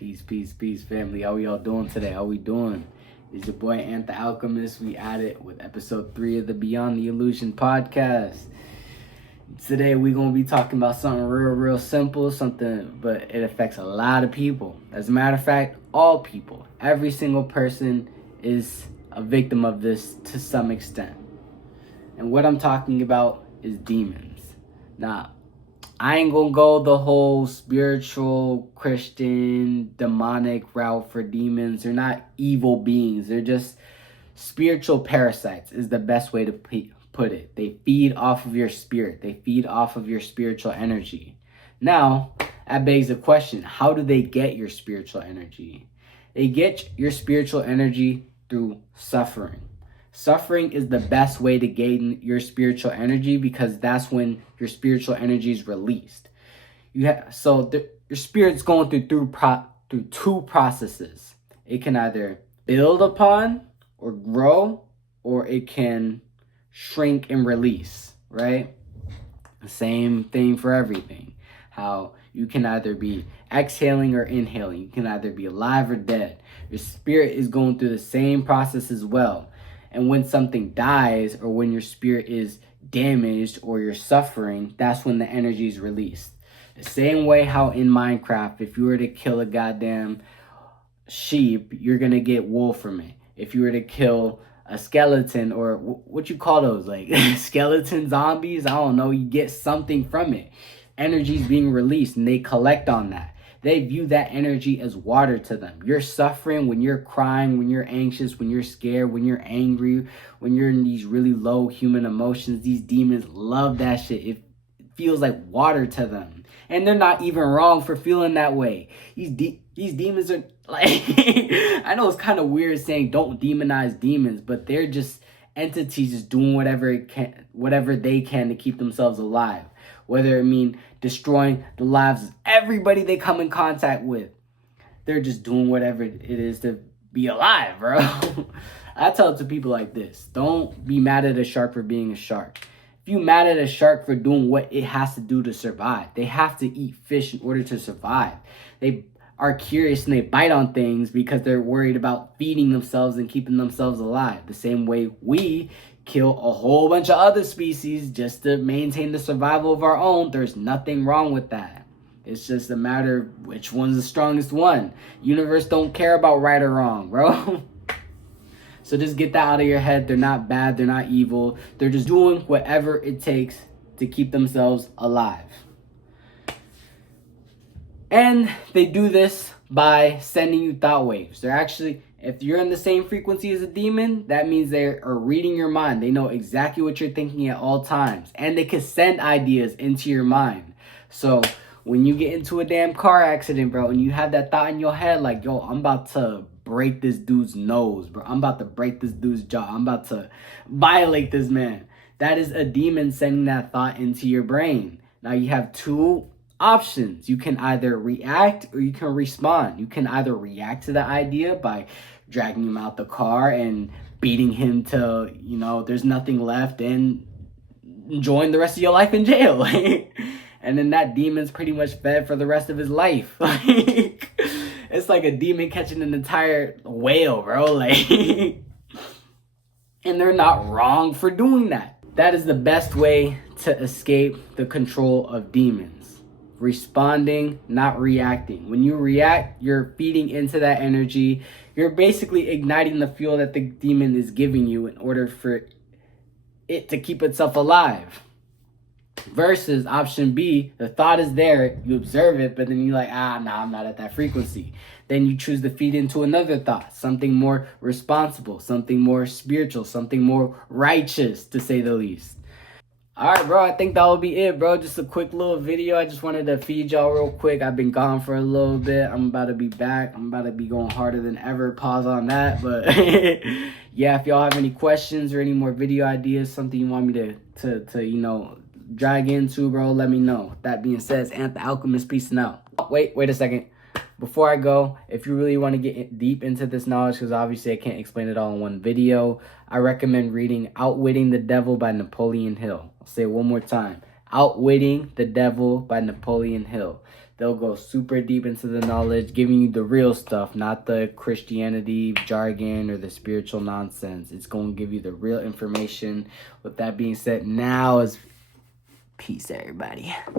Peace, family. How we all doing today? How we doing? It's your boy Ant the Alchemist. We at it with episode 3 of the Beyond the Illusion podcast. Today we gonna be talking about something real simple, but it affects a lot of people. As a matter of fact, all people, every single person is a victim of this to some extent. And what I'm talking about is demons. Now, I ain't gonna go the whole spiritual, Christian, demonic route for demons. They're not evil beings. They're just spiritual parasites is the best way to put it. They feed off of your spirit. They feed off of your spiritual energy. Now, that begs the question, how do they get your spiritual energy? They get your spiritual energy through suffering. Suffering is the best way to gain your spiritual energy because that's when your spiritual energy is released. Your spirit's going through two processes. It can either build upon or grow, or it can shrink and release, right? The same thing for everything. How you can either be exhaling or inhaling. You can either be alive or dead. Your spirit is going through the same process as well. And when something dies or when your spirit is damaged or you're suffering, that's when the energy is released. The same way how in Minecraft, if you were to kill a goddamn sheep, you're going to get wool from it. If you were to kill a skeleton or what you call those, like skeleton zombies, I don't know, you get something from it. Energy's being released and they collect on that. They view that energy as water to them. You're suffering when you're crying, when you're anxious, when you're scared, when you're angry, when you're in these really low human emotions. These demons love that shit. It feels like water to them. And they're not even wrong for feeling that way. These demons are like, I know it's kind of weird saying don't demonize demons, but they're just entities just doing whatever they can to keep themselves alive. Whether it mean destroying the lives of everybody they come in contact with. They're just doing whatever it is to be alive, bro. I tell it to people like this. Don't be mad at a shark for being a shark. If you mad at a shark for doing what it has to do to survive, they have to eat fish in order to survive. They are curious and they bite on things because they're worried about feeding themselves and keeping themselves alive. The same way we kill a whole bunch of other species just to maintain the survival of our own. There's nothing wrong with that. It's just a matter of which one's the strongest one. Universe don't care about right or wrong, bro. So just get that out of your head. They're not bad. They're not evil. They're just doing whatever it takes to keep themselves alive. And they do this by sending you thought waves. They're actually, if you're in the same frequency as a demon, that means they are reading your mind. They know exactly what you're thinking at all times. And they can send ideas into your mind. So when you get into a damn car accident, bro, and you have that thought in your head like, yo, I'm about to break this dude's nose, bro. I'm about to break this dude's jaw. I'm about to violate this man. That is a demon sending that thought into your brain. Now you have two options. You can either react or you can respond. You can either react to the idea by dragging him out the car and beating him till, there's nothing left and enjoying the rest of your life in jail. And then that demon's pretty much fed for the rest of his life. It's like a demon catching an entire whale, bro. And they're not wrong for doing that. That is the best way to escape the control of demons. Responding, not reacting. When you react, you're feeding into that energy. You're basically igniting the fuel that the demon is giving you in order for it to keep itself alive. Versus option B, the thought is there, you observe it, but then you're like, I'm not at that frequency. Then you choose to feed into another thought, something more responsible, something more spiritual, something more righteous, to say the least. Alright, bro, I think that will be it, bro. Just a quick little video. I just wanted to feed y'all real quick. I've been gone for a little bit. I'm about to be back. I'm about to be going harder than ever. Pause on that. But yeah, if y'all have any questions or any more video ideas, something you want me to drag into, bro, let me know. That being said, it's Ant the Alchemist. Peace out. Wait a second. Before I go, if you really want to get deep into this knowledge, because obviously I can't explain it all in one video, I recommend reading Outwitting the Devil by Napoleon Hill. I'll say it one more time. Outwitting the Devil by Napoleon Hill. They'll go super deep into the knowledge, giving you the real stuff, not the Christianity jargon or the spiritual nonsense. It's going to give you the real information. With that being said, now is peace, everybody.